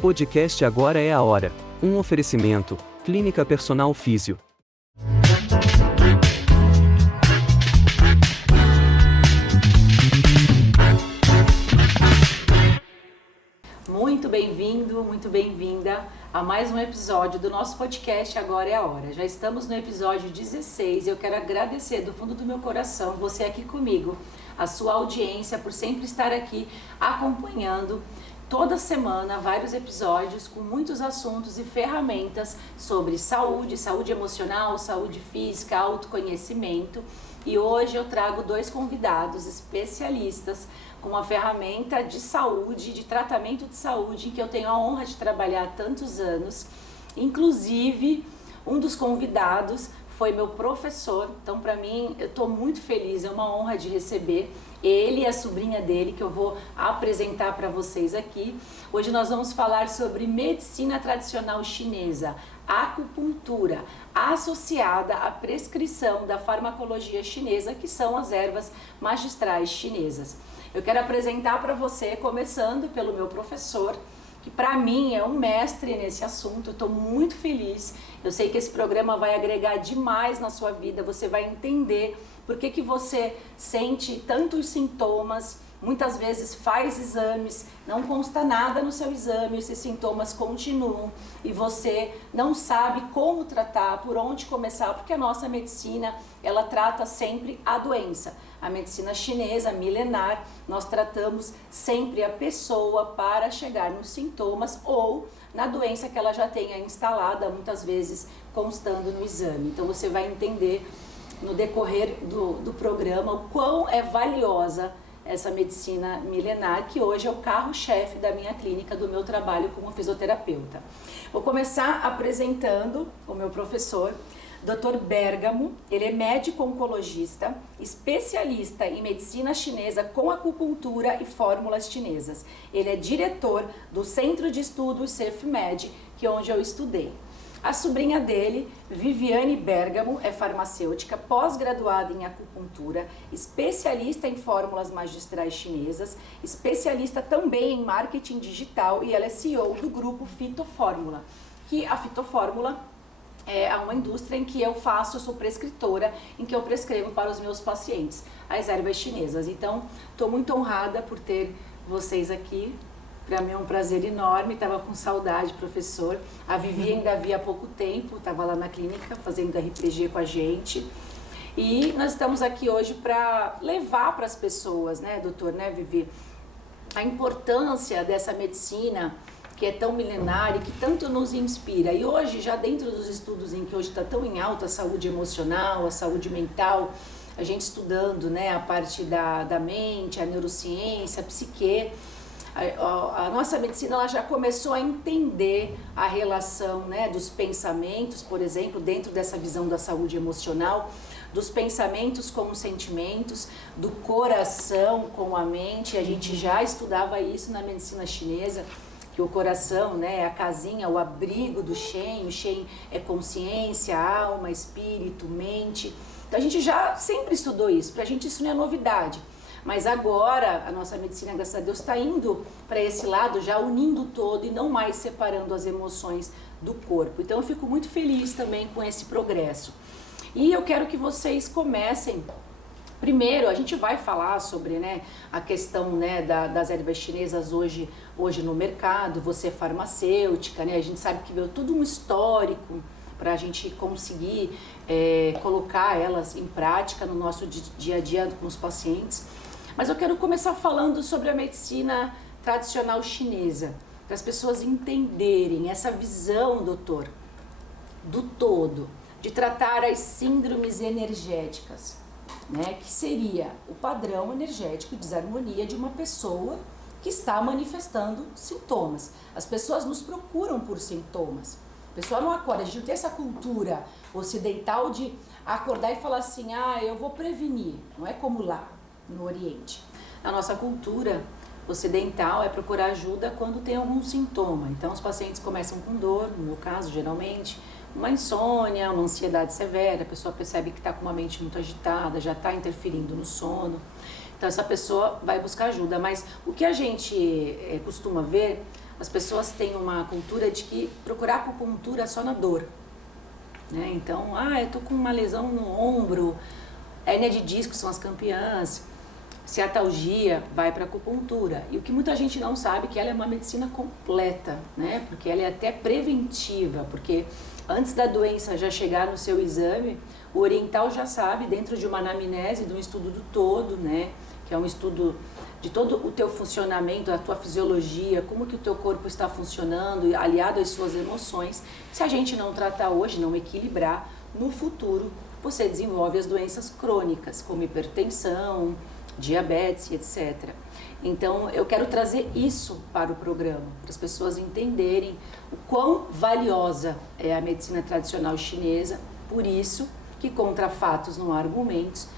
Podcast Agora é a Hora. Um oferecimento, Clínica Personal Físio. Muito bem-vindo, muito bem-vinda a mais um episódio do nosso podcast Agora é a Hora. Já estamos no episódio 16 e eu quero agradecer do fundo do meu coração você aqui comigo, a sua audiência por sempre estar aqui acompanhando toda semana vários episódios com muitos assuntos e ferramentas sobre saúde, saúde emocional, saúde física, autoconhecimento. E hoje eu trago dois convidados especialistas com uma ferramenta de saúde, de tratamento de saúde, em que eu tenho a honra de trabalhar há tantos anos. Inclusive, um dos convidados foi meu professor, então para mim eu estou muito feliz, é uma honra de receber ele e a sobrinha dele, que eu vou apresentar para vocês aqui. Hoje nós vamos falar sobre medicina tradicional chinesa, acupuntura, associada à prescrição da farmacologia chinesa, que são as ervas magistrais chinesas. Eu quero apresentar para você, começando pelo meu professor, que para mim é um mestre nesse assunto. Eu estou muito feliz, eu sei que esse programa vai agregar demais na sua vida, você vai entender por que você sente tantos sintomas, muitas vezes faz exames, não consta nada no seu exame, esses sintomas continuam e você não sabe como tratar, por onde começar, porque a nossa medicina, ela trata sempre a doença. A medicina chinesa, milenar, nós tratamos sempre a pessoa para chegar nos sintomas ou na doença que ela já tenha instalada, muitas vezes constando no exame. Então você vai entender no decorrer do programa o quão é valiosa essa medicina milenar, que hoje é o carro-chefe da minha clínica, do meu trabalho como fisioterapeuta. Vou começar apresentando o meu professor, Dr. Bergamo. Ele é médico oncologista, especialista em medicina chinesa com acupuntura e fórmulas chinesas. Ele é diretor do Centro de Estudos CEFMED, que é onde eu estudei. A sobrinha dele, Viviane Bergamo, é farmacêutica, pós-graduada em acupuntura, especialista em fórmulas magistrais chinesas, especialista também em marketing digital, e ela é CEO do grupo Fitofórmula, que a Fitofórmula é uma indústria em que eu sou prescritora, em que eu prescrevo para os meus pacientes as ervas chinesas. Então, estou muito honrada por ter vocês aqui. Para mim é um prazer enorme, estava com saudade, professor. A Vivi ainda havia há pouco tempo, estava lá na clínica fazendo RPG com a gente. E nós estamos aqui hoje para levar para as pessoas, né, doutor, né, Vivi, a importância dessa medicina que é tão milenar e que tanto nos inspira. E hoje, já dentro dos estudos em que hoje está tão em alta a saúde emocional, a saúde mental, a gente estudando, né, a parte da mente, a neurociência, a psique, a nossa medicina ela já começou a entender a relação, né, dos pensamentos, por exemplo, dentro dessa visão da saúde emocional, dos pensamentos com os sentimentos, do coração com a mente. A gente já estudava isso na medicina chinesa, que o coração, né, é a casinha, o abrigo do Shen. O Shen é consciência, alma, espírito, mente. Então a gente já sempre estudou isso, pra gente isso não é novidade. Mas agora a nossa medicina, graças a Deus, está indo para esse lado, já unindo todo e não mais separando as emoções do corpo. Então eu fico muito feliz também com esse progresso. E eu quero que vocês comecem. Primeiro, a gente vai falar sobre, né, a questão, né, das ervas chinesas hoje no mercado. Você é farmacêutica, né, a gente sabe que veio tudo um histórico para a gente conseguir colocar elas em prática no nosso dia a dia com os pacientes. Mas eu quero começar falando sobre a medicina tradicional chinesa, para as pessoas entenderem essa visão, doutor, do todo, de tratar as síndromes energéticas, né, que seria o padrão energético de desarmonia de uma pessoa que está manifestando sintomas. As pessoas nos procuram por sintomas. A pessoa não acorda, a gente não tem essa cultura ocidental de acordar e falar assim, eu vou prevenir, não é como lá no Oriente. A nossa cultura ocidental é procurar ajuda quando tem algum sintoma. Então os pacientes começam com dor, no meu caso geralmente, uma insônia, uma ansiedade severa, a pessoa percebe que está com uma mente muito agitada, já está interferindo no sono. Então essa pessoa vai buscar ajuda, mas o que a gente costuma ver, as pessoas têm uma cultura de que procurar acupuntura só na dor, né? Então, eu tô com uma lesão no ombro, hérnia de disco são as campeãs, ciatalgia, vai para acupuntura. E o que muita gente não sabe é que ela é uma medicina completa, né? Porque ela é até preventiva, porque antes da doença já chegar no seu exame, o oriental já sabe, dentro de uma anamnese, de um estudo do todo, né? Que é um estudo de todo o teu funcionamento, a tua fisiologia, como que o teu corpo está funcionando, aliado às suas emoções. Se a gente não tratar hoje, não equilibrar, no futuro você desenvolve as doenças crônicas, como hipertensão, diabetes, etc. Então, eu quero trazer isso para o programa, para as pessoas entenderem o quão valiosa é a medicina tradicional chinesa, por isso que contra fatos não há argumentos,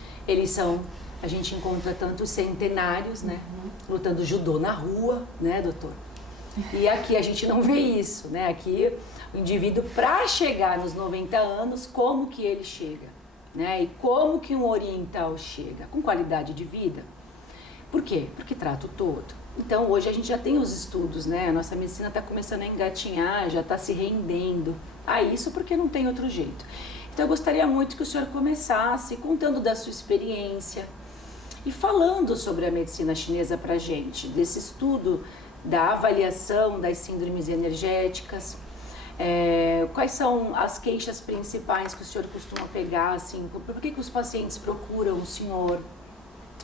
a gente encontra tantos centenários, né, lutando judô na rua, né, doutor? E aqui a gente não vê isso, né? Aqui o indivíduo, para chegar nos 90 anos, como que ele chega, né? E como que um oriental chega? Com qualidade de vida. Por quê? Porque trata o todo. Então hoje a gente já tem os estudos, né? A nossa medicina está começando a engatinhar, já está se rendendo a isso porque não tem outro jeito. Então eu gostaria muito que o senhor começasse contando da sua experiência e falando sobre a medicina chinesa para a gente, desse estudo da avaliação das síndromes energéticas, quais são as queixas principais que o senhor costuma pegar, assim, por que os pacientes procuram o senhor,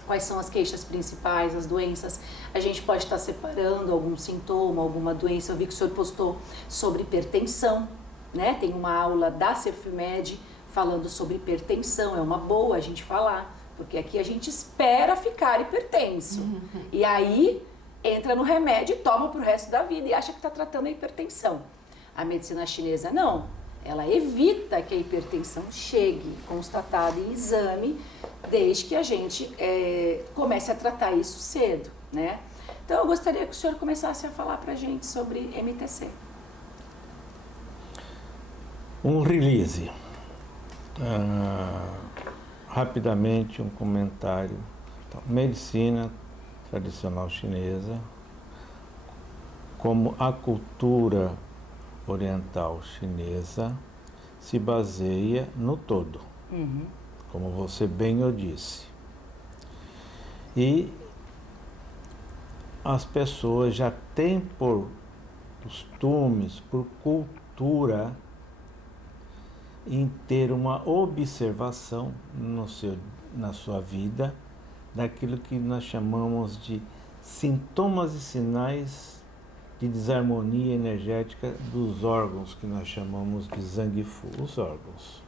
quais são as queixas principais, as doenças, a gente pode estar separando algum sintoma, alguma doença. Eu vi que o senhor postou sobre hipertensão, né? Tem uma aula da Cefmed falando sobre hipertensão, é uma boa a gente falar, porque aqui a gente espera ficar hipertenso. E aí entra no remédio e toma pro resto da vida e acha que está tratando a hipertensão. A medicina chinesa não. Ela evita que a hipertensão chegue, constatada em exame, desde que a gente comece a tratar isso cedo, né? Então eu gostaria que o senhor começasse a falar pra gente sobre MTC. Um release. Rapidamente um comentário. Então, medicina tradicional chinesa, como a cultura oriental chinesa, se baseia no todo, como você bem o disse. E as pessoas já têm por costumes, por cultura, em ter uma observação na sua vida daquilo que nós chamamos de sintomas e sinais de desarmonia energética dos órgãos, que nós chamamos de Zangfu, os órgãos.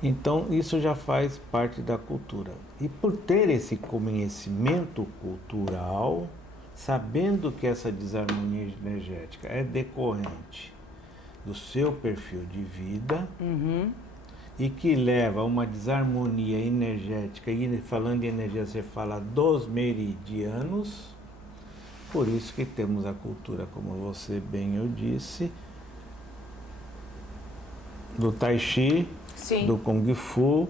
Então, isso já faz parte da cultura. E por ter esse conhecimento cultural, sabendo que essa desarmonia energética é decorrente do seu perfil de vida, e que leva a uma desarmonia energética, e falando em energia você fala dos meridianos, por isso que temos a cultura, como você bem eu disse, do Tai Chi, Sim. do Kung Fu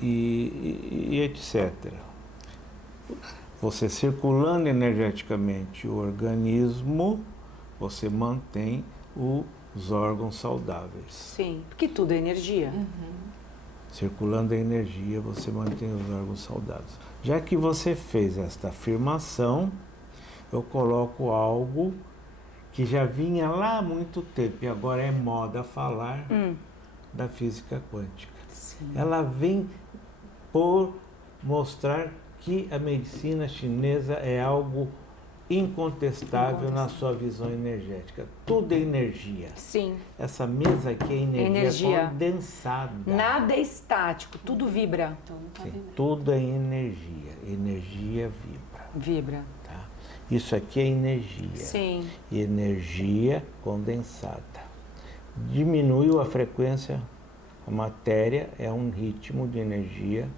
e etc. Você circulando energeticamente o organismo, você mantém os órgãos saudáveis. Sim, porque tudo é energia. Circulando a energia, você mantém os órgãos saudáveis. Já que você fez esta afirmação, eu coloco algo que já vinha lá há muito tempo e agora é moda falar da física quântica. Sim. Ela vem por mostrar que a medicina chinesa é algo incontestável na sua visão energética. Tudo é energia. Sim. Essa mesa aqui é energia condensada. Nada é estático, tudo vibra. Sim, tudo é energia. Energia vibra. Vibra. Tá? Isso aqui é energia. Sim. Energia condensada. Diminuiu a frequência, a matéria é um ritmo de energia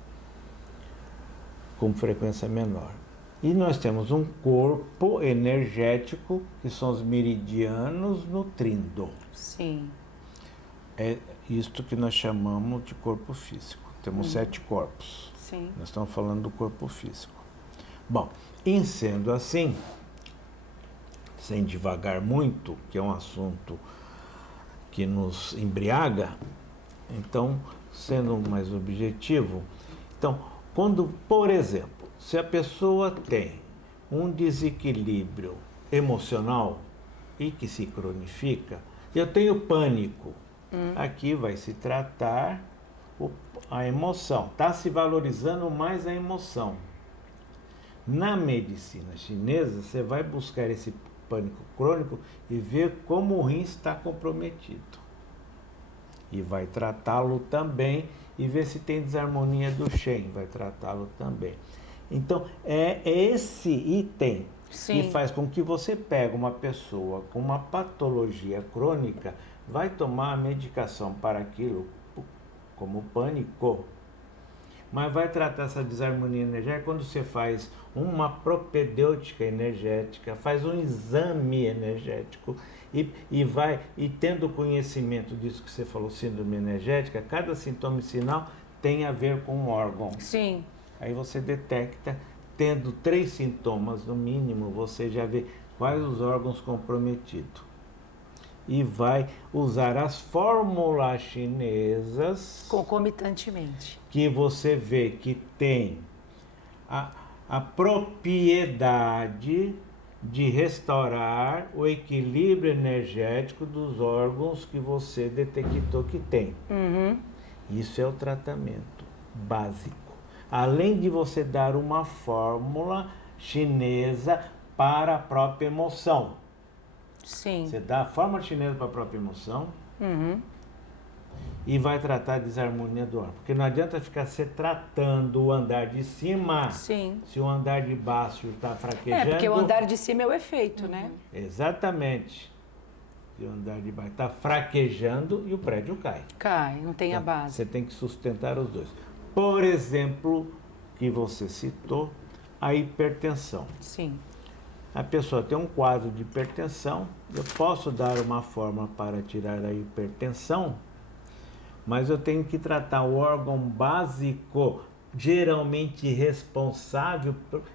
com frequência menor. E nós temos um corpo energético, que são os meridianos nutrindo. Sim. É isto que nós chamamos de corpo físico. Temos 7 corpos. Sim. Nós estamos falando do corpo físico. Bom, em sendo assim, sem divagar muito, que é um assunto que nos embriaga, então, sendo mais objetivo, então, quando, por exemplo, se a pessoa tem um desequilíbrio emocional e que se cronifica, eu tenho pânico. Aqui vai se tratar a emoção, está se valorizando mais a emoção. Na medicina chinesa, você vai buscar esse pânico crônico e ver como o rim está comprometido. E vai tratá-lo também e ver se tem desarmonia do Shen, vai tratá-lo também. Então, é esse item Sim. que faz com que você pegue uma pessoa com uma patologia crônica, vai tomar a medicação para aquilo, como pânico, mas vai tratar essa desarmonia energética quando você faz uma propedêutica energética, faz um exame energético e tendo conhecimento disso que você falou, síndrome energética, cada sintoma e sinal tem a ver com um órgão. Sim. Aí você detecta, tendo 3 sintomas no mínimo, você já vê quais os órgãos comprometidos. E vai usar as fórmulas chinesas Concomitantemente. que você vê que tem a propriedade de restaurar o equilíbrio energético dos órgãos que você detectou que tem. Isso é o tratamento básico. Além de você dar uma fórmula chinesa para a própria emoção. Sim. Você dá a fórmula chinesa para a própria emoção e vai tratar a desarmonia do órgão. Porque não adianta ficar se tratando o andar de cima. Sim. Se o andar de baixo está fraquejando. Porque o andar de cima é o efeito, né? Exatamente. Se o andar de baixo está fraquejando e o prédio cai. Cai, não tem a base. Você tem que sustentar os dois. Por exemplo, que você citou, a hipertensão. Sim. A pessoa tem um quadro de hipertensão, eu posso dar uma fórmula para tirar a hipertensão, mas eu tenho que tratar o órgão básico, geralmente responsável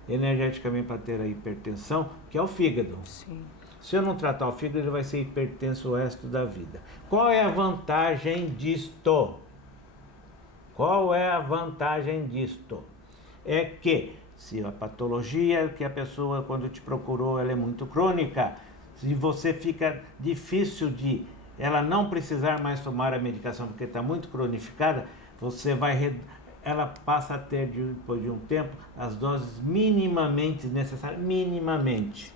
energeticamente para ter a hipertensão, que é o fígado. Sim. Se eu não tratar o fígado, ele vai ser hipertenso o resto da vida. Qual é a vantagem disto? Qual é a vantagem disto? É que se a patologia que a pessoa, quando te procurou, ela é muito crônica, se você fica difícil de ela não precisar mais tomar a medicação porque está muito cronificada, ela passa a ter, depois de um tempo, as doses minimamente necessárias, minimamente.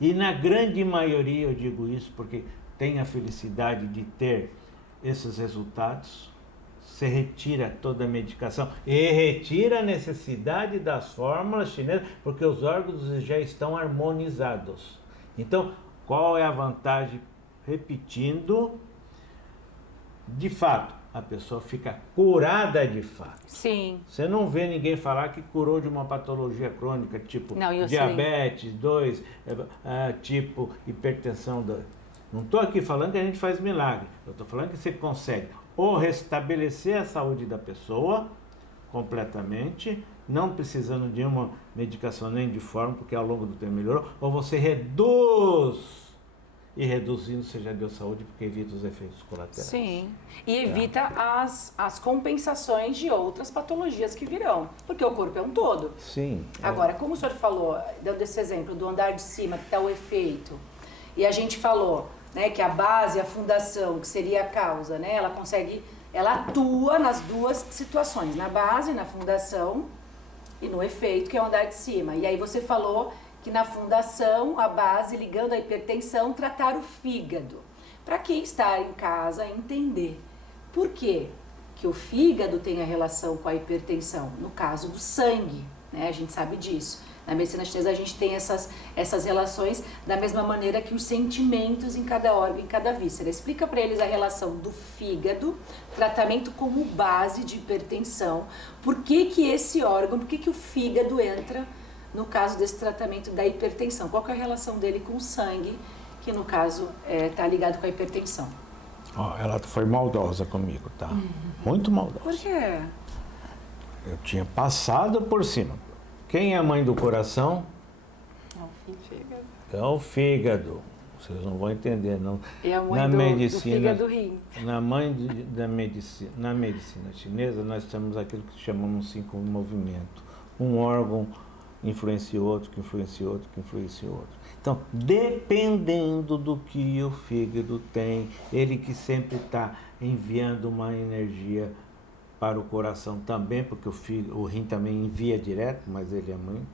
E na grande maioria, eu digo isso porque tenho a felicidade de ter esses resultados, você retira toda a medicação e retira a necessidade das fórmulas chinesas, porque os órgãos já estão harmonizados. Então, qual é a vantagem? Repetindo, de fato, a pessoa fica curada de fato. Sim. Você não vê ninguém falar que curou de uma patologia crônica, tipo Não, diabetes 2, tipo hipertensão 2. Não estou aqui falando que a gente faz milagre, eu estou falando que você consegue ou restabelecer a saúde da pessoa completamente, não precisando de uma medicação nem de fórmula, porque ao longo do tempo melhorou, ou você reduz, e reduzindo você já deu saúde, porque evita os efeitos colaterais. Sim, e evita as compensações de outras patologias que virão, porque o corpo é um todo. Sim. Agora, como o senhor falou, deu desse exemplo do andar de cima, que está o efeito, e a gente falou, né, que a base, a fundação, que seria a causa, né, ela atua nas duas situações, na base, na fundação, e no efeito, que é o andar de cima. E aí você falou que na fundação, a base, ligando a hipertensão, tratar o fígado. Para quem está em casa, entender por quê que o fígado tem a relação com a hipertensão, no caso do sangue, né, a gente sabe disso. Na medicina chinesa a gente tem essas relações da mesma maneira que os sentimentos em cada órgão, em cada víscera. Explica para eles a relação do fígado, tratamento como base de hipertensão, por que esse órgão, por que o fígado entra no caso desse tratamento da hipertensão, qual que é a relação dele com o sangue, que no caso está ligado com a hipertensão. Ela foi maldosa comigo, tá? Muito maldosa. Por quê? Eu tinha passado por cima. Quem é a mãe do coração? O fígado. É o fígado. Vocês não vão entender, não. E a mãe Na do medicina, fígado rim. Na medicina chinesa, nós temos aquilo que chamamos assim como movimento. Um órgão influencia outro, que influencia outro, que influencia outro. Então, dependendo do que o fígado tem, ele que sempre está enviando uma energia para o coração também, porque o rim também envia direto, mas ele é muito.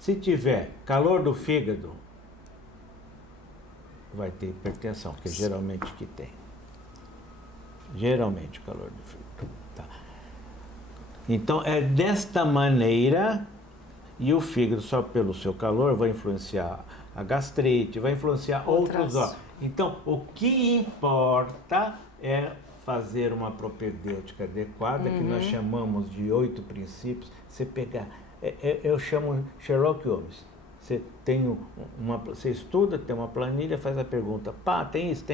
Se tiver calor do fígado, vai ter hipertensão, que é geralmente que tem. Geralmente o calor do fígado. Tá. Então, é desta maneira, e o fígado, só pelo seu calor, vai influenciar a gastrite, vai influenciar outros órgãos. Então, o que importa é fazer uma propedêutica adequada, que nós chamamos de 8 princípios. Você pegar, eu chamo Sherlock Holmes. Você estuda, tem uma planilha, faz a pergunta, pá, tem isso,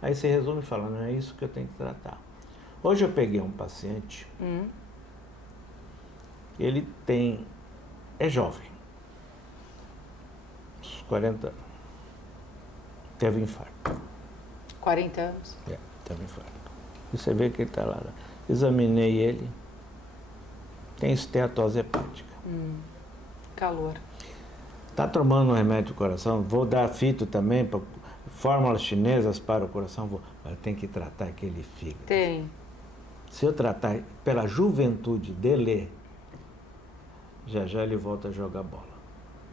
aí você resume e fala, não é isso que eu tenho que tratar. Hoje eu peguei um paciente, ele é jovem, uns 40 anos, teve infarto. 40 anos? Teve infarto. E você vê que ele está lá. Examinei ele, tem esteatose hepática. Calor. Está tomando um remédio do coração, vou dar fito também, fórmulas chinesas para o coração, mas tem que tratar aquele fígado. Tem. Se eu tratar pela juventude dele, já ele volta a jogar bola.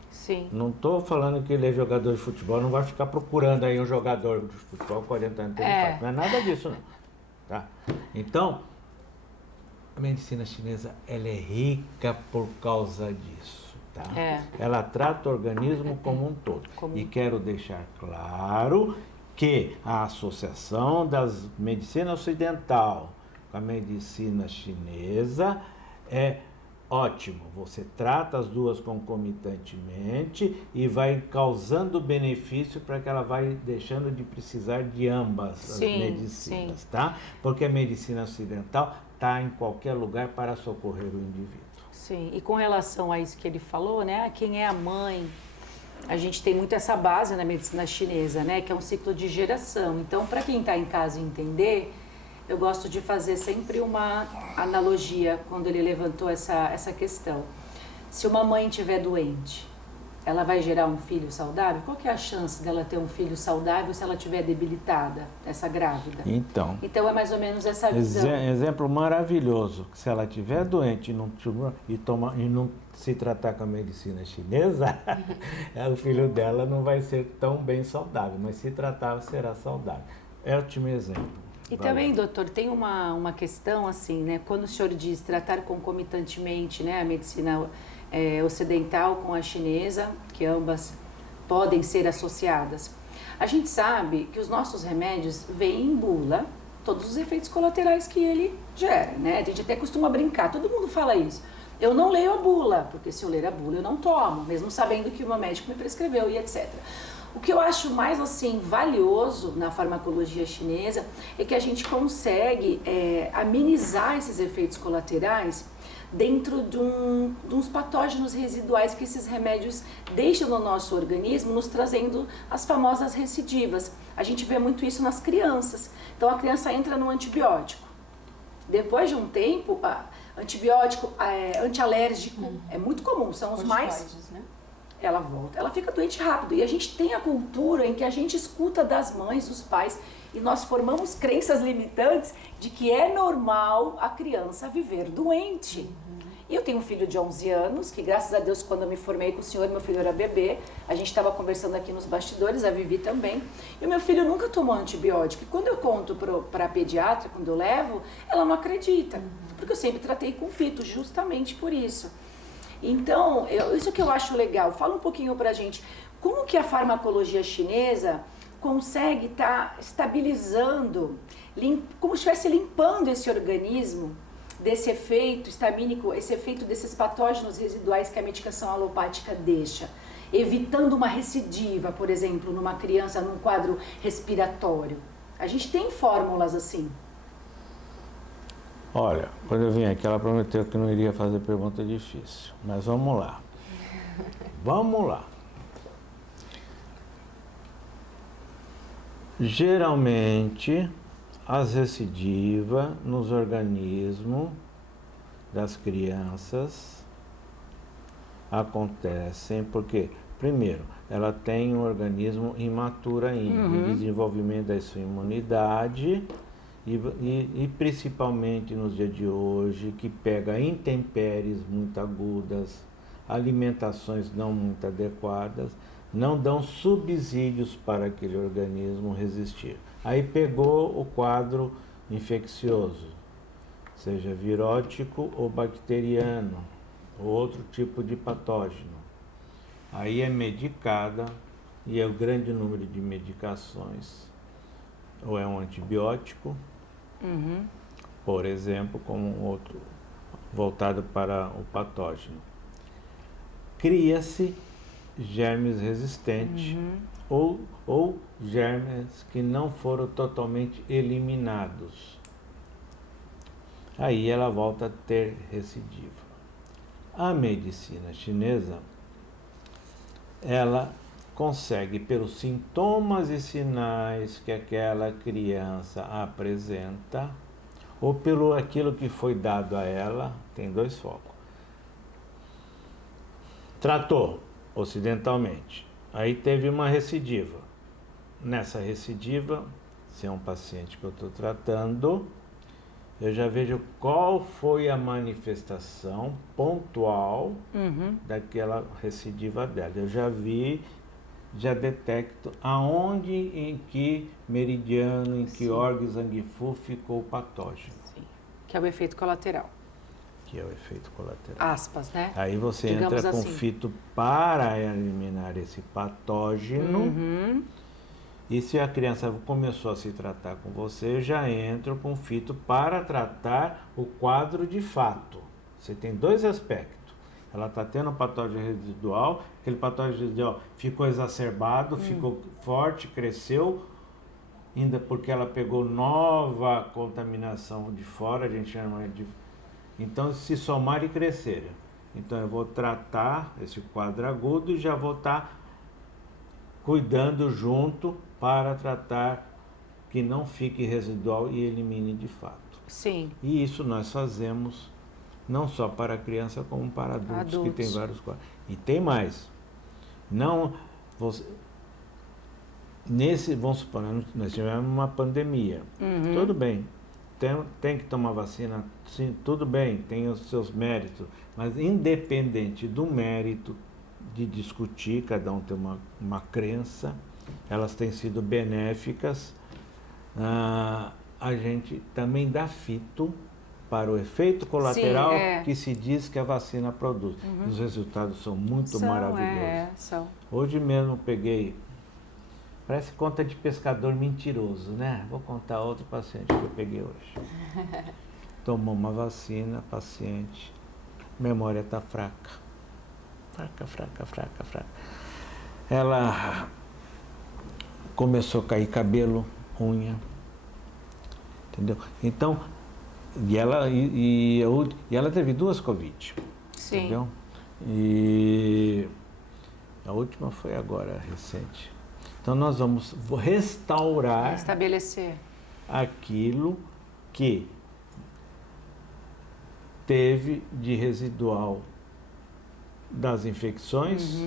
Sim. Não estou falando que ele é jogador de futebol, não vai ficar procurando aí um jogador de futebol 40 anos, não é nada disso não. Tá? Então, a medicina chinesa, ela é rica por causa disso. Tá? Ela trata o organismo como um todo. E quero deixar claro que a associação das medicina ocidental com a medicina chinesa é ótimo. Você trata as duas concomitantemente e vai causando benefício para que ela vai deixando de precisar de ambas as medicinas, tá? Porque a medicina ocidental está em qualquer lugar para socorrer o indivíduo. Sim, e com relação a isso que ele falou, né? Quem é a mãe? A gente tem muito essa base na medicina chinesa, né? Que é um ciclo de geração. Então, para quem está em casa entender, eu gosto de fazer sempre uma analogia quando ele levantou essa questão. Se uma mãe estiver doente, ela vai gerar um filho saudável? Qual que é a chance dela ter um filho saudável se ela estiver debilitada, essa grávida? Então é mais ou menos essa visão. Exemplo maravilhoso, que se ela estiver doente e não se tratar com a medicina chinesa, o filho dela não vai ser tão bem saudável, mas se tratar será saudável. É ótimo exemplo. E também, doutor, tem uma questão assim, né? Quando o senhor diz tratar concomitantemente, né, a medicina ocidental com a chinesa, que ambas podem ser associadas. A gente sabe que os nossos remédios vêm em bula, todos os efeitos colaterais que ele gera, né? A gente até costuma brincar, todo mundo fala isso. Eu não leio a bula, porque se eu ler a bula eu não tomo, mesmo sabendo que o meu médico me prescreveu e etc. O que eu acho mais assim valioso na farmacologia chinesa é que a gente consegue amenizar esses efeitos colaterais dentro de uns patógenos residuais que esses remédios deixam no nosso organismo, nos trazendo as famosas recidivas. A gente vê muito isso nas crianças. Então a criança entra no antibiótico. Depois de um tempo, antibiótico antialérgico é muito comum, são os mais... Né? Ela volta, ela fica doente rápido. E a gente tem a cultura em que a gente escuta das mães, dos pais, e nós formamos crenças limitantes de que é normal a criança viver doente. E eu tenho um filho de 11 anos, que graças a Deus, quando eu me formei com o senhor, meu filho era bebê, a gente estava conversando aqui nos bastidores, a Vivi também, e o meu filho nunca tomou antibiótico. E quando eu conto para a pediatra, quando eu levo, ela não acredita, porque eu sempre tratei com fito, justamente por isso. Então, isso que eu acho legal. Fala um pouquinho pra gente, como que a farmacologia chinesa consegue estar estabilizando, como se estivesse limpando esse organismo desse efeito histamínico, esse efeito desses patógenos residuais que a medicação alopática deixa, evitando uma recidiva, por exemplo, numa criança, num quadro respiratório. A gente tem fórmulas assim. Olha, quando eu vim aqui, ela prometeu que não iria fazer pergunta difícil. Mas vamos lá. Vamos lá. Geralmente, as recidivas nos organismos das crianças acontecem porque, primeiro, ela tem um organismo imaturo ainda, em desenvolvimento da sua imunidade e principalmente nos dias de hoje, que pega intempéries muito agudas, alimentações não muito adequadas, não dão subsídios para aquele organismo resistir. Aí pegou o quadro infeccioso, seja virótico ou bacteriano, ou outro tipo de patógeno. Aí é medicada, e é o grande número de medicações, ou é um antibiótico, por exemplo, como um outro voltado para o patógeno. Cria-se germes resistentes ou germes que não foram totalmente eliminados. Aí ela volta a ter recidiva. A medicina chinesa, ela consegue, pelos sintomas e sinais que aquela criança apresenta, ou pelo aquilo que foi dado a ela, tem dois focos. Tratou ocidentalmente, aí teve uma recidiva. Nessa recidiva, se é um paciente que eu estou tratando, eu já vejo qual foi a manifestação pontual daquela recidiva dela. Eu já vi, já detecto aonde, em que meridiano, em que órgão sanguíneo ficou o patógeno. Sim. Que é o efeito colateral. Que é o efeito colateral. Aspas, né? Aí você Digamos entra com assim. fito para eliminar esse patógeno. E se a criança começou a se tratar com você, eu já entro com fito para tratar o quadro de fato. Você tem dois aspectos. Ela está tendo um patógeno residual, aquele patógeno residual ficou exacerbado, ficou forte, cresceu, ainda porque ela pegou nova contaminação de fora, a gente chama de... Então, se somar e crescer. Então, eu vou tratar esse quadro agudo e já vou estar cuidando junto para tratar que não fique residual e elimine de fato. Sim. E isso nós fazemos não só para a criança, como para adultos. Que tem vários quadros. E tem mais. Não, vamos supor, nós tivemos uma pandemia. Tudo bem. Tem que tomar vacina, sim, tudo bem, tem os seus méritos, mas independente do mérito de discutir, cada um tem uma crença, elas têm sido benéficas, a gente também dá fito para o efeito colateral que se diz que a vacina produz. Os resultados são muito maravilhosos. São. Hoje mesmo peguei... Parece conta de pescador mentiroso, né? Vou contar outro paciente que eu peguei hoje. Tomou uma vacina, paciente, memória está fraca. Fraca. Ela começou a cair cabelo, unha, entendeu? Então, e ela teve 2 Covid, Sim. entendeu? E a última foi agora, recente. Então, nós vamos restaurar, estabelecer aquilo que teve de residual das infecções,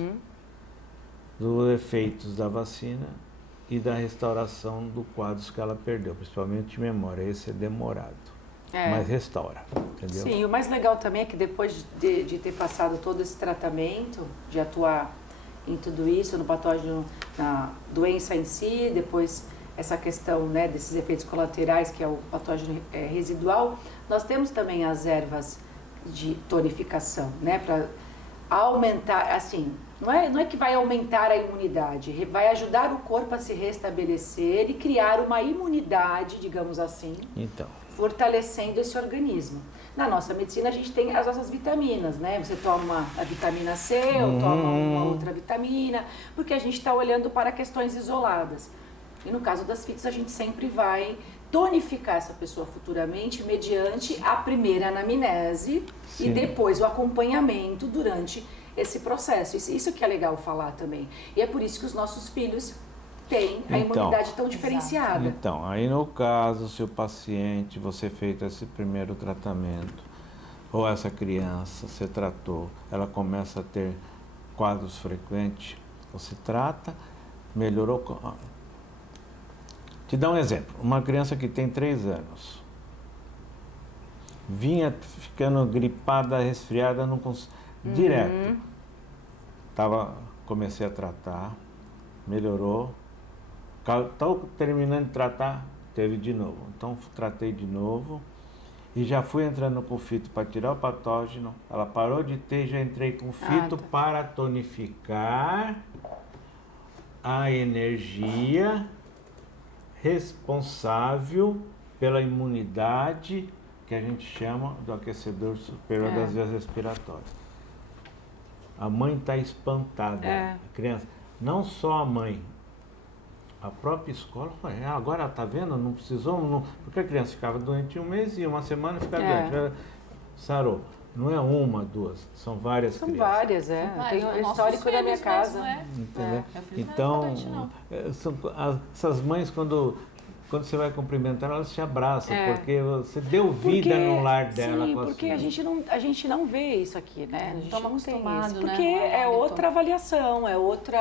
dos efeitos da vacina e da restauração do quadro que ela perdeu, principalmente de memória. Esse é demorado, mas restaura, entendeu? Sim, e o mais legal também é que depois de ter passado todo esse tratamento, de atuar em tudo isso, no patógeno, na doença em si, depois essa questão, né, desses efeitos colaterais, que é o patógeno residual, nós temos também as ervas de tonificação, né, para aumentar, assim, não é que vai aumentar a imunidade, vai ajudar o corpo a se restabelecer e criar uma imunidade, digamos assim, Então, fortalecendo esse organismo. Na nossa medicina a gente tem as nossas vitaminas, né? Você toma a vitamina C ou toma uma outra vitamina, porque a gente está olhando para questões isoladas. E no caso das fitas a gente sempre vai tonificar essa pessoa futuramente mediante a primeira anamnese e depois o acompanhamento durante esse processo. Isso que é legal falar também. E é por isso que os nossos filhos tem a imunidade tão diferenciada. Então, aí no caso, se o paciente, você fez esse primeiro tratamento, ou essa criança, você tratou, ela começa a ter quadros frequentes, você trata, melhorou. Te dá um exemplo, uma criança que tem 3 anos, vinha ficando gripada, resfriada, não direto. Comecei a tratar, melhorou, estou terminando de tratar, teve de novo. Então tratei de novo e já fui entrando com fito para tirar o patógeno. Ela parou de ter, já entrei com fito para tonificar a energia responsável pela imunidade que a gente chama do aquecedor superior das vias respiratórias. A mãe está espantada, a criança, não só a mãe, a própria escola, agora está vendo, não precisou, não, porque a criança ficava doente 1 mês e 1 semana ficava doente, sarou. Não é 1, 2, são várias crianças. São várias, Tem um histórico da minha casa. Entendeu? Então, essas mães, quando você vai cumprimentar, elas te abraçam, porque você deu vida no lar dela. Sim, porque a gente não vê isso aqui, né? A gente não acostumado, tem isso, porque é outra avaliação, é outro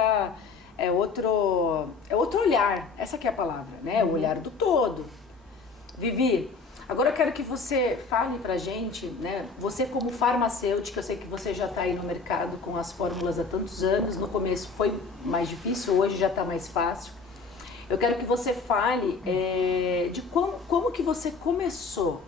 olhar. Essa que é a palavra, né? O olhar do todo. Vivi, agora eu quero que você fale pra gente, né? Você como farmacêutica, eu sei que você já está aí no mercado com as fórmulas há tantos anos. No começo foi mais difícil, hoje já está mais fácil. Eu quero que você fale de como que você começou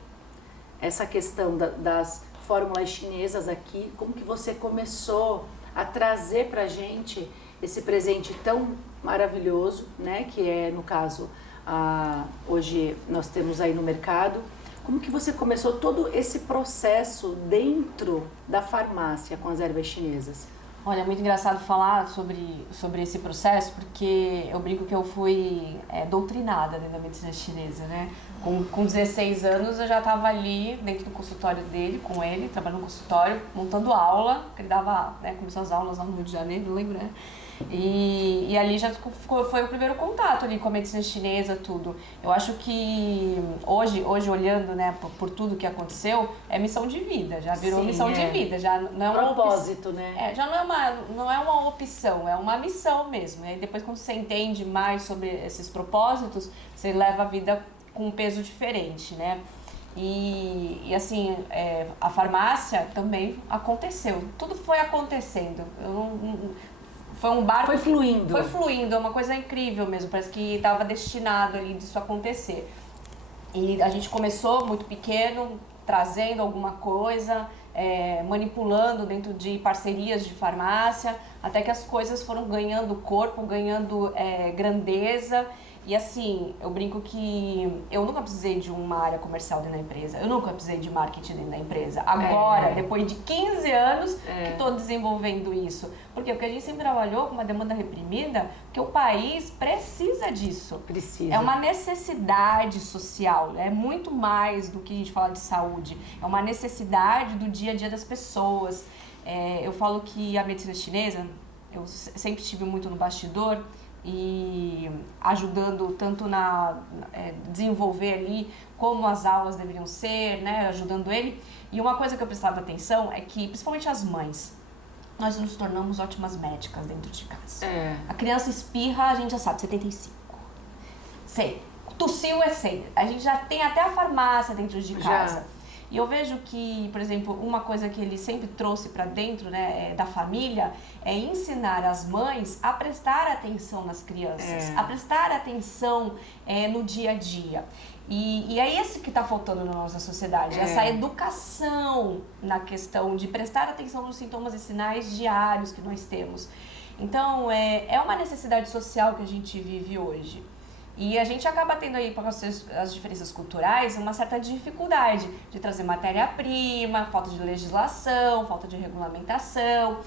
essa questão das fórmulas chinesas aqui, como que você começou a trazer pra gente esse presente tão maravilhoso, né? Que é, no caso, hoje nós temos aí no mercado. Como que você começou todo esse processo dentro da farmácia com as ervas chinesas? Olha, é muito engraçado falar sobre esse processo, porque eu brinco que eu fui doutrinada dentro da medicina chinesa, né? Com 16 anos eu já estava ali dentro do consultório dele, com ele, trabalhando no consultório, montando aula, que ele dava, começou as aulas lá no Rio de Janeiro, lembra, né? E ali já foi o primeiro contato ali com a medicina chinesa, tudo. Eu acho que hoje olhando, né, por tudo que aconteceu, é missão de vida, já virou missão de vida, já não é um propósito, né? Já não é uma opção, é uma missão mesmo. E depois quando você entende mais sobre esses propósitos, você leva a vida com um peso diferente, né? E assim, a farmácia também aconteceu, tudo foi acontecendo. Foi um barco... Foi fluindo. Foi fluindo, é uma coisa incrível mesmo, parece que estava destinado ali disso acontecer. E a gente começou muito pequeno, trazendo alguma coisa, manipulando dentro de parcerias de farmácia, até que as coisas foram ganhando corpo, ganhando grandeza. E assim, eu brinco que eu nunca precisei de uma área comercial dentro da empresa, eu nunca precisei de marketing dentro da empresa. Agora, depois de 15 anos, que estou desenvolvendo isso. Por quê? Porque a gente sempre trabalhou com uma demanda reprimida, que o país precisa disso. Precisa. É uma necessidade social, é muito mais do que a gente fala de saúde. É uma necessidade do dia a dia das pessoas. Eu falo que a medicina chinesa, eu sempre estive muito no bastidor, e ajudando tanto na desenvolver ali como as aulas deveriam ser, né, ajudando ele. E uma coisa que eu prestava atenção é que, principalmente as mães, nós nos tornamos ótimas médicas dentro de casa. A criança espirra, a gente já sabe, 75. Sei. Tossiu é 100. A gente já tem até a farmácia dentro de casa. E eu vejo que, por exemplo, uma coisa que ele sempre trouxe para dentro, né, da família é ensinar as mães a prestar atenção nas crianças, a prestar atenção no dia a dia. E é isso que está faltando na nossa sociedade, essa educação na questão de prestar atenção nos sintomas e sinais diários que nós temos. Então, é uma necessidade social que a gente vive hoje. E a gente acaba tendo aí, por causa das diferenças culturais, uma certa dificuldade de trazer matéria-prima, falta de legislação, falta de regulamentação,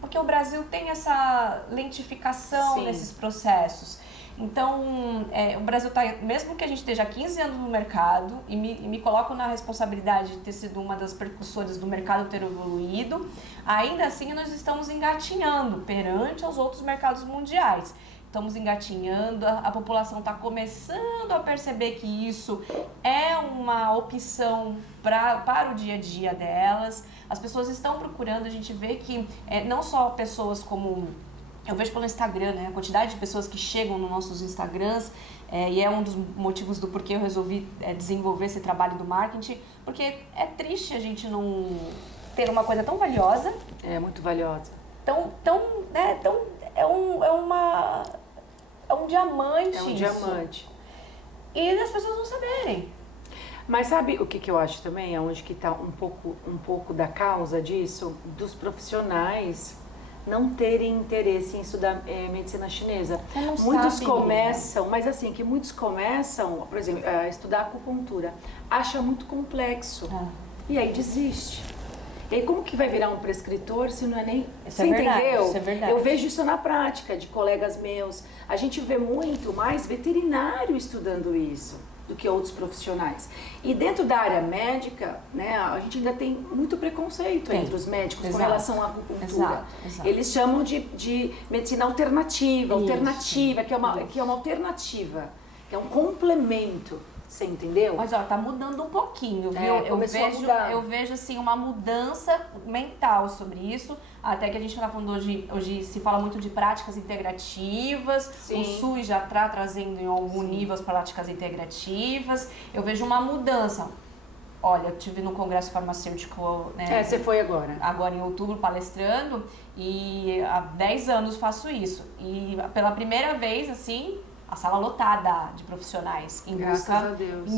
porque o Brasil tem essa lentificação nesses processos. Então, o Brasil está, mesmo que a gente esteja há 15 anos no mercado, e me coloco na responsabilidade de ter sido uma das precursoras do mercado ter evoluído, ainda assim nós estamos engatinhando perante os outros mercados mundiais. estamos engatinhando, a população está começando a perceber que isso é uma opção para o dia a dia delas. As pessoas estão procurando, a gente vê que não só pessoas como... Eu vejo pelo Instagram, né? A quantidade de pessoas que chegam nos nossos Instagrams, e é um dos motivos do porquê eu resolvi desenvolver esse trabalho do marketing, porque é triste a gente não ter uma coisa tão valiosa. É muito valiosa. É um diamante. É um isso. diamante. E as pessoas não saberem. Mas sabe o que eu acho também? Aonde que está um pouco da causa disso? Dos profissionais não terem interesse em estudar medicina chinesa. Muitos começam, mas assim, que muitos começam, por exemplo, a estudar acupuntura, acha muito complexo. E aí desiste. E aí como que vai virar um prescritor se não é nem... Você entendeu? Isso é verdade. Eu vejo isso na prática de colegas meus. A gente vê muito mais veterinário estudando isso do que outros profissionais. E dentro da área médica, né, a gente ainda tem muito preconceito entre os médicos com relação à acupuntura. Exato. Eles chamam de medicina alternativa, que é uma alternativa, que é um complemento. Você entendeu? Mas ó, tá mudando um pouquinho, viu? Eu vejo assim uma mudança mental sobre isso. Até que a gente tá falando hoje se fala muito de práticas integrativas. Sim. O SUS já tá trazendo em algum nível as práticas integrativas. Eu vejo uma mudança. Olha, eu estive no congresso farmacêutico, né? Você foi agora. Agora em outubro, palestrando, e há 10 anos faço isso. E pela primeira vez, assim, a sala lotada de profissionais em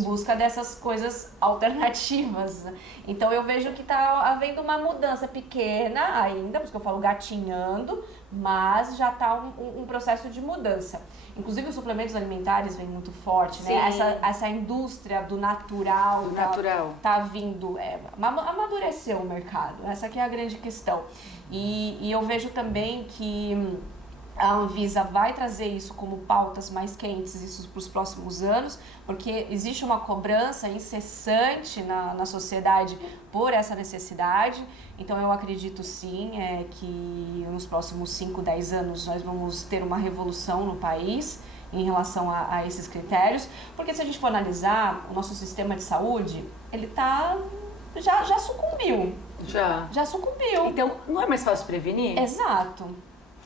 busca dessas coisas alternativas. Então eu vejo que está havendo uma mudança pequena ainda, porque eu falo gatinhando, mas já está um processo de mudança. Inclusive os suplementos alimentares vem muito forte, né? Essa indústria do natural, tá vindo, amadureceu o mercado. Essa aqui é a grande questão. E eu vejo também que a Anvisa vai trazer isso como pautas mais quentes isso para os próximos anos, porque existe uma cobrança incessante na sociedade por essa necessidade. Então eu acredito sim que nos próximos 5, 10 anos nós vamos ter uma revolução no país em relação a esses critérios, porque se a gente for analisar o nosso sistema de saúde, ele já sucumbiu. Já sucumbiu. Então não é mais fácil prevenir? Exato.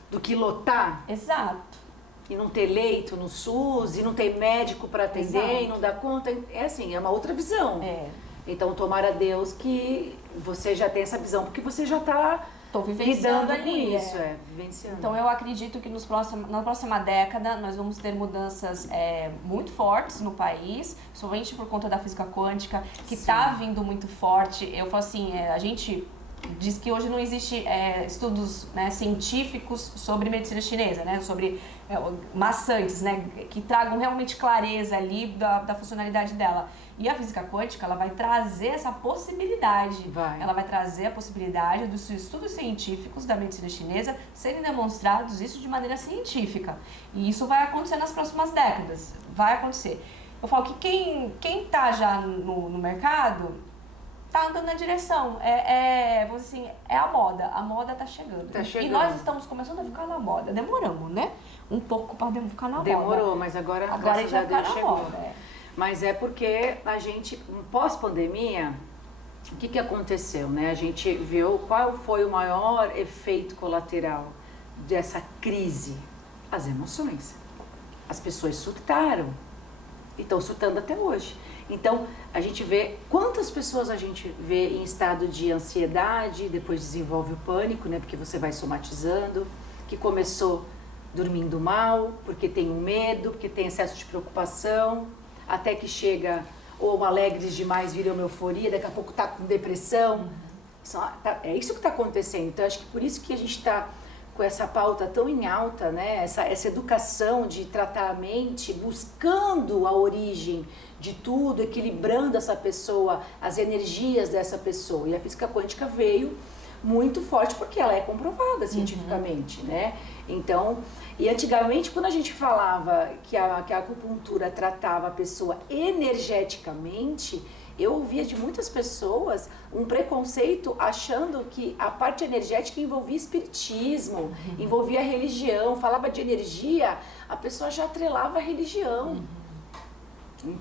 Do que lotar. Exato. E não ter leito no SUS, e não ter médico para atender, Exato. E não dar conta. É assim, é uma outra visão. Então, tomara a Deus que você já tenha essa visão, porque você já está lidando ali, com isso. Vivenciando. Então, eu acredito que na próxima década nós vamos ter mudanças muito fortes no país, somente por conta da física quântica, que está vindo muito forte. Eu falo assim, a gente diz que hoje não existe estudos, né, científicos sobre medicina chinesa, né, sobre maçantes, né, que tragam realmente clareza ali da funcionalidade dela. E a física quântica, ela vai trazer essa possibilidade. Ela vai trazer a possibilidade dos estudos científicos da medicina chinesa serem demonstrados isso de maneira científica. E isso vai acontecer nas próximas décadas. Vai acontecer. Eu falo que quem tá já no mercado tá andando na direção, vamos dizer assim, é a moda tá chegando. E nós estamos começando a ficar na moda, demoramos, né? Um pouco para ficar na moda. Demorou, mas agora já tá na moda. Mas é porque a gente, pós-pandemia, o que aconteceu, né? A gente viu qual foi o maior efeito colateral dessa crise. As emoções. As pessoas surtaram e estão surtando até hoje. Então, a gente vê quantas pessoas a gente vê em estado de ansiedade, depois desenvolve o pânico, né? Porque você vai somatizando, que começou dormindo mal, porque tem um medo, porque tem excesso de preocupação, até que chega, ou alegres demais, vira uma euforia, daqui a pouco tá com depressão. É isso que está acontecendo. Então, acho que por isso que a gente está com essa pauta tão em alta, né? Essa educação de tratar a mente, buscando a origem de tudo, equilibrando essa pessoa, as energias dessa pessoa. E a física quântica veio muito forte porque ela é comprovada cientificamente, né? Então, e antigamente quando a gente falava que a acupuntura tratava a pessoa energeticamente, eu ouvia de muitas pessoas um preconceito achando que a parte energética envolvia espiritismo, envolvia religião, falava de energia, a pessoa já atrelava a religião.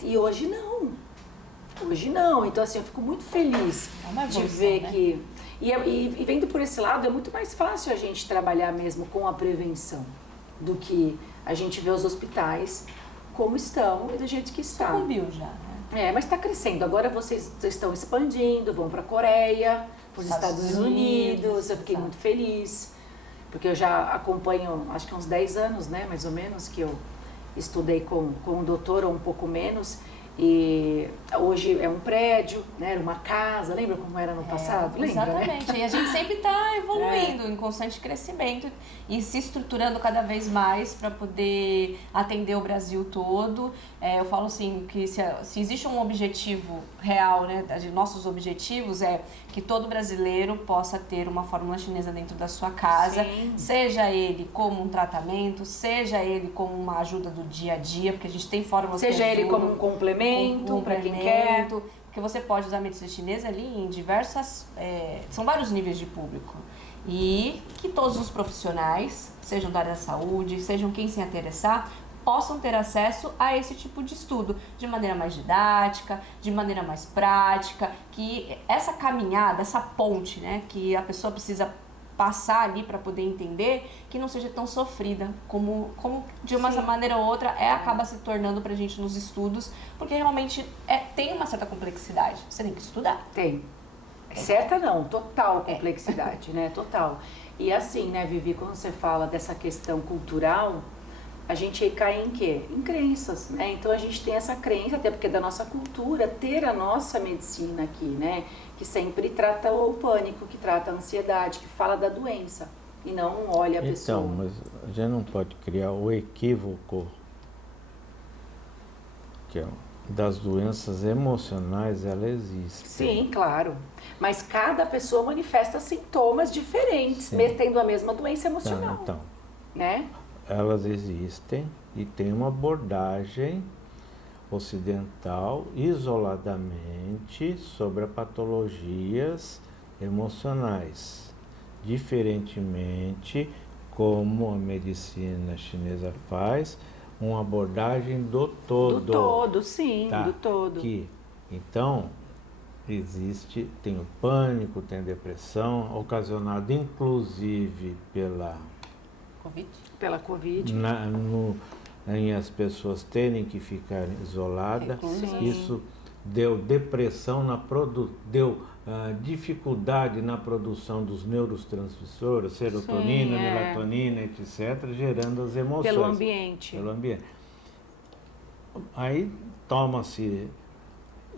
E hoje não. Hoje não. Então, assim, eu fico muito feliz de ver, né, que... E vendo por esse lado, é muito mais fácil a gente trabalhar mesmo com a prevenção do que a gente vê os hospitais como estão e do jeito que está. Sucumbiu já, né? Mas está crescendo. Agora vocês estão expandindo, vão para a Coreia, para os Estados Unidos. Eu fiquei muito feliz, porque eu já acompanho, acho que uns 10 anos, né, mais ou menos, que eu estudei com um doutor, ou um pouco menos. E hoje é um prédio, né? Era uma casa, lembra como era no passado? Lembra, exatamente, né? E a gente sempre está evoluindo em constante crescimento e se estruturando cada vez mais para poder atender o Brasil todo. Eu falo assim, que se existe um objetivo real, né, nossos objetivos é que todo brasileiro possa ter uma fórmula chinesa dentro da sua casa, Sim. seja ele como um tratamento, seja ele como uma ajuda do dia a dia, porque a gente tem fórmulas Seja que ele ajudam, como um complemento para quem quer. Porque você pode usar a medicina chinesa ali em diversas... são vários níveis de público. E que todos os profissionais, sejam da área da saúde, sejam quem se interessar, possam ter acesso a esse tipo de estudo de maneira mais didática, de maneira mais prática, que essa caminhada, essa ponte, né, que a pessoa precisa passar ali para poder entender, que não seja tão sofrida como de uma maneira ou outra acaba se tornando pra gente nos estudos, porque realmente tem uma certa complexidade. Você tem que estudar. Tem. Certa não, total complexidade, né? Total. E assim, né, Vivi, quando você fala dessa questão cultural, a gente cai em quê? Em crenças, né? Então a gente tem essa crença, até porque é da nossa cultura, ter a nossa medicina aqui, né? Que sempre trata o pânico, que trata a ansiedade, que fala da doença e não olha a pessoa. Então, mas a gente não pode criar o equívoco que das doenças emocionais, ela existe. Sim, claro. Mas cada pessoa manifesta sintomas diferentes, tendo a mesma doença emocional. Então, né? Elas existem e tem uma abordagem ocidental isoladamente sobre as patologias emocionais, diferentemente como a medicina chinesa faz, uma abordagem do todo. Do todo, sim, tá? do todo. Então, tem o pânico, tem a depressão, ocasionado inclusive pela Covid. Em as pessoas terem que ficar isoladas. Isso deu depressão deu dificuldade na produção dos neurotransmissores, serotonina, melatonina, etc., gerando as emoções. Pelo ambiente. Aí toma-se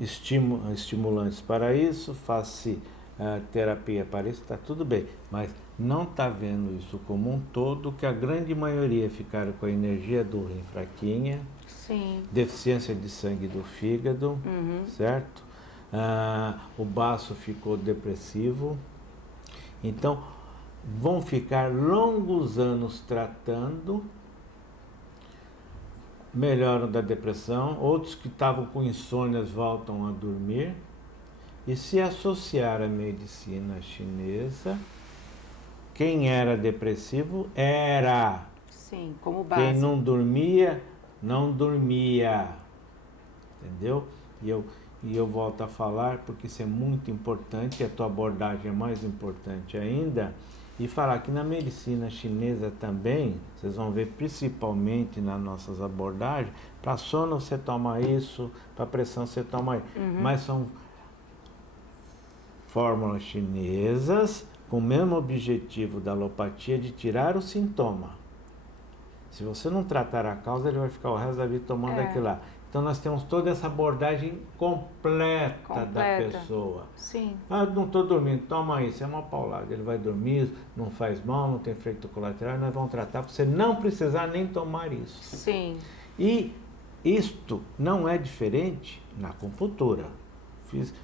estimulantes para isso, faz-se terapia para isso, está tudo bem, mas não está vendo isso como um todo, que a grande maioria ficaram com a energia do rim fraquinha, deficiência de sangue do fígado, certo? O baço ficou depressivo. Então, vão ficar longos anos tratando, melhoram da depressão, outros que estavam com insônias voltam a dormir, e se associar à medicina chinesa, quem era depressivo era. Sim, como base. Quem não dormia, não dormia. Entendeu? E eu volto a falar, porque isso é muito importante, a tua abordagem é mais importante ainda, e falar que na medicina chinesa também, vocês vão ver principalmente nas nossas abordagens, para sono você toma isso, para pressão você toma isso, mas são fórmulas chinesas com o mesmo objetivo da alopatia de tirar o sintoma. Se você não tratar a causa, ele vai ficar o resto da vida tomando aquilo lá. Então nós temos toda essa abordagem completa da pessoa. Sim. Não estou dormindo, toma isso, é uma paulada. Ele vai dormir, não faz mal, não tem efeito colateral, nós vamos tratar para você não precisar nem tomar isso. Sim. E isto não é diferente na acupuntura.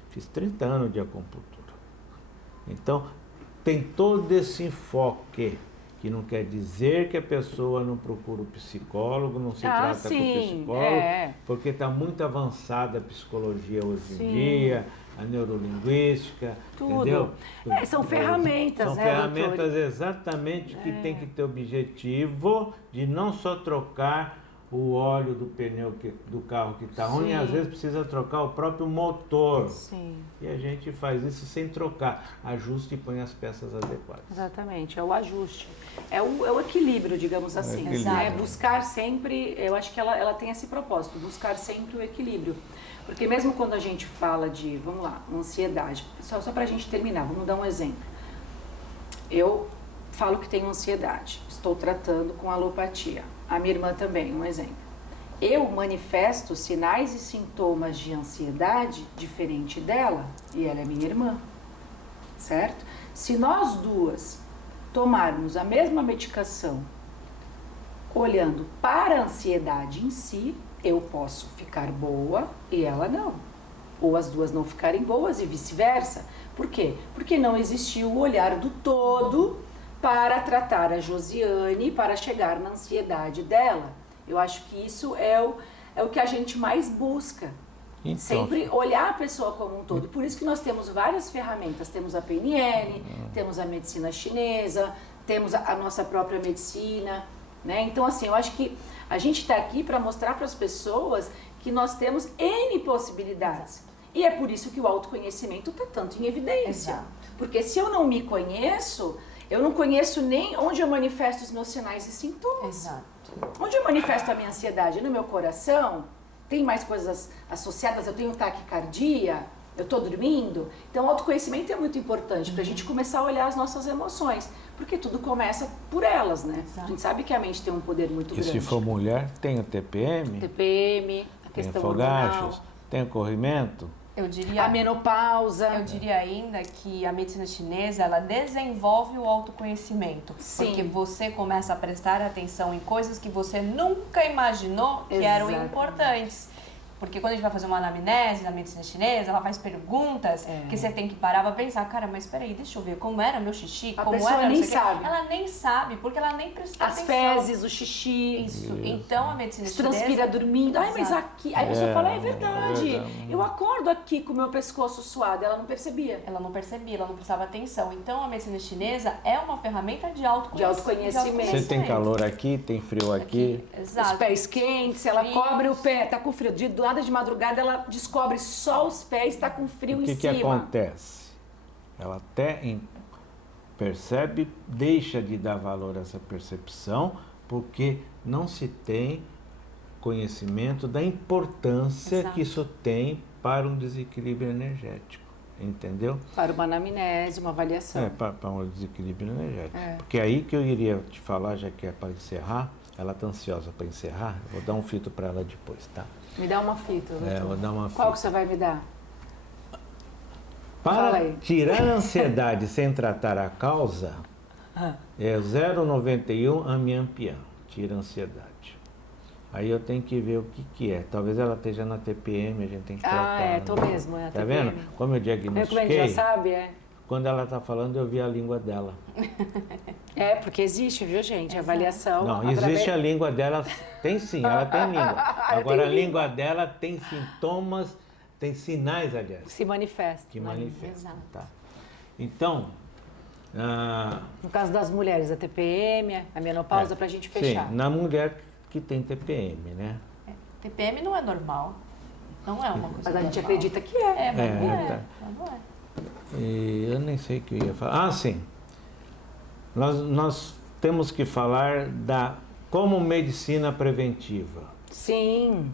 Fiz 30 anos de acupuntura. Então, tem todo esse enfoque que não quer dizer que a pessoa não procura o psicólogo, não se trata com o psicólogo, porque está muito avançada a psicologia hoje em dia, a neurolinguística, entendeu? São ferramentas, São né, ferramentas doutor? exatamente que tem que ter o objetivo de não só trocar o óleo do pneu do carro que está ruim, às vezes precisa trocar o próprio motor. Sim. E a gente faz isso sem trocar, ajuste e põe as peças adequadas. Exatamente, é o ajuste. É o equilíbrio, digamos assim. equilíbrio. Né? Buscar sempre, eu acho que ela tem esse propósito, buscar sempre o equilíbrio. Porque mesmo quando a gente fala de, vamos lá, ansiedade, só para a gente terminar, vamos dar um exemplo. Eu falo que tenho ansiedade, estou tratando com alopatia. A minha irmã também, um exemplo. Eu manifesto sinais e sintomas de ansiedade diferente dela e ela é minha irmã, certo? Se nós duas tomarmos a mesma medicação olhando para a ansiedade em si, eu posso ficar boa e ela não. Ou as duas não ficarem boas e vice-versa. Por quê? Porque não existiu o olhar do todo para tratar a Josiane, para chegar na ansiedade dela. Eu acho que isso é o que a gente mais busca. Então, Sempre olhar a pessoa como um todo. Por isso que nós temos várias ferramentas. Temos a PNL, temos a medicina chinesa, temos a nossa própria medicina, né? Então, assim, eu acho que a gente está aqui para mostrar para as pessoas que nós temos N possibilidades. E é por isso que o autoconhecimento está tanto em evidência. Exato. Porque se eu não me conheço, eu não conheço nem onde eu manifesto os meus sinais e sintomas. Exato. Onde eu manifesto a minha ansiedade? No meu coração? Tem mais coisas associadas? Eu tenho taquicardia? Eu estou dormindo? Então, o autoconhecimento é muito importante para a gente começar a olhar as nossas emoções. Porque tudo começa por elas, né? Exato. A gente sabe que a mente tem um poder muito e grande. se for mulher, tem o TPM, TPM, a tem questão afogachos, hormonal, tem o corrimento. Eu diria, a menopausa. eu diria ainda que a medicina chinesa, ela desenvolve o autoconhecimento. Sim. Porque você começa a prestar atenção em coisas que você nunca imaginou que eram Exatamente. importantes. Porque quando a gente vai fazer uma anamnese na medicina chinesa, ela faz perguntas que você tem que parar pra pensar, cara, mas peraí, deixa eu ver, como era meu xixi? A Como pessoa era, não nem sei o quê. sabe. Ela nem sabe, porque ela nem prestou As atenção. fezes, o xixi. Isso. Então a medicina Se chinesa... transpira dormindo. Ai, mas Exato. aqui. Aí a pessoa fala, é verdade. verdade. Eu acordo aqui com o meu pescoço suado. Ela não percebia. Ela não percebia, ela não prestava atenção. Então a medicina chinesa é uma ferramenta de autoconhecimento. Você tem calor aqui, tem frio aqui. Exato. Os pés quentes, ela Frios. cobre o pé, tá com frio. Do nada de madrugada ela descobre só os pés, tá com frio O em que cima. acontece? Ela até percebe, deixa de dar valor a essa percepção, porque não se tem conhecimento da importância Exato. que isso tem para um desequilíbrio energético. Entendeu? Para uma anamnese, uma avaliação. Para um desequilíbrio energético. É. Porque aí que eu iria te falar, já que é para encerrar, ela está ansiosa para encerrar, eu vou dar um fito para ela depois, tá? Me dá uma fita, doutor. Vou dar uma Qual fita. que você vai me dar? Fala Para aí. tirar a ansiedade sem tratar a causa, é 0,91 amiampian, tira a ansiedade. Aí eu tenho que ver o que é. Talvez ela esteja na TPM, a gente tem que tratar. Tô mesmo, é a Tá TPM. vendo? Como eu Como a gente diagnostiquei, já sabe, quando ela está falando, eu vi a língua dela. É, porque existe, viu, gente? Avaliação. Não, existe a língua dela, tem sim, ela tem língua. Agora a língua dela tem sintomas, tem sinais, aliás, Se manifesta. que manifestam. exato. Tá? Então, No caso das mulheres, a TPM, a menopausa, pra gente fechar. sim, na mulher que tem TPM, né? TPM não é normal. Não é uma coisa Mas a gente normal. acredita que é. É, mas não é. tá. Mas não é. E eu nem sei o que eu ia falar. Ah, sim. Nós temos que falar da como medicina preventiva. Sim.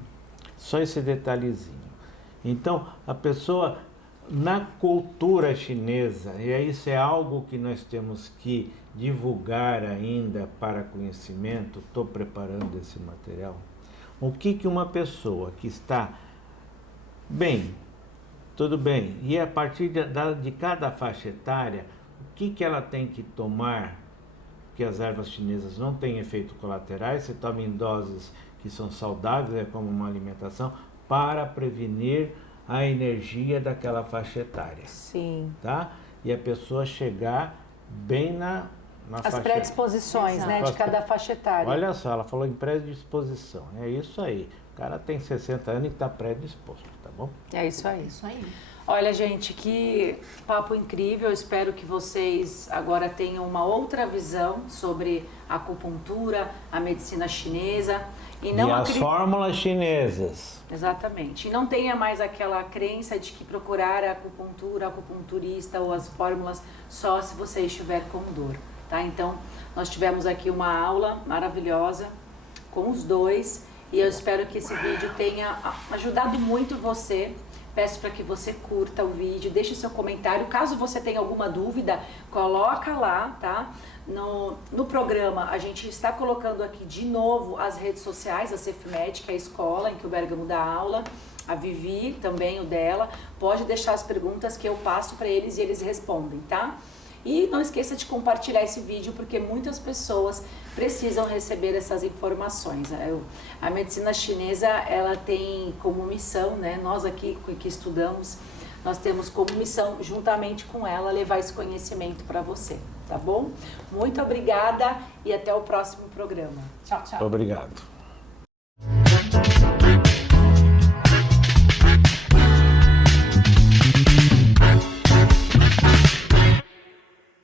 Só esse detalhezinho. Então, a pessoa, na cultura chinesa, e isso é algo que nós temos que divulgar ainda para conhecimento, estou preparando esse material. O que uma pessoa que está bem, tudo bem, e a partir de cada faixa etária, o que ela tem que tomar, que as ervas chinesas não têm efeitos colaterais, você toma em doses que são saudáveis, é como uma alimentação, para prevenir a energia daquela faixa etária, Sim. tá? E a pessoa chegar bem As predisposições, né, de cada faixa etária. Olha só, ela falou em predisposição. É isso aí. O cara tem 60 anos e está predisposto, tá bom? É isso aí. Isso aí. Olha, gente, que papo incrível. Eu espero que vocês agora tenham uma outra visão sobre a acupuntura, a medicina chinesa. E as fórmulas chinesas. Exatamente. E não tenha mais aquela crença de que procurar a acupuntura, acupunturista ou as fórmulas só se você estiver com dor, tá? Então, nós tivemos aqui uma aula maravilhosa com os dois e eu espero que esse vídeo tenha ajudado muito você. Peço para que você curta o vídeo, deixe seu comentário. Caso você tenha alguma dúvida, coloca lá, tá? No programa, a gente está colocando aqui de novo as redes sociais, a CEFMED, que é a escola em que o Bergamo dá aula, a Vivi também, o dela. Pode deixar as perguntas que eu passo para eles e eles respondem, tá? E não esqueça de compartilhar esse vídeo, porque muitas pessoas precisam receber essas informações. A medicina chinesa, ela tem como missão, né? Nós aqui que estudamos, nós temos como missão, juntamente com ela, levar esse conhecimento para você, tá bom? Muito obrigada e até o próximo programa. Tchau, tchau. Obrigado.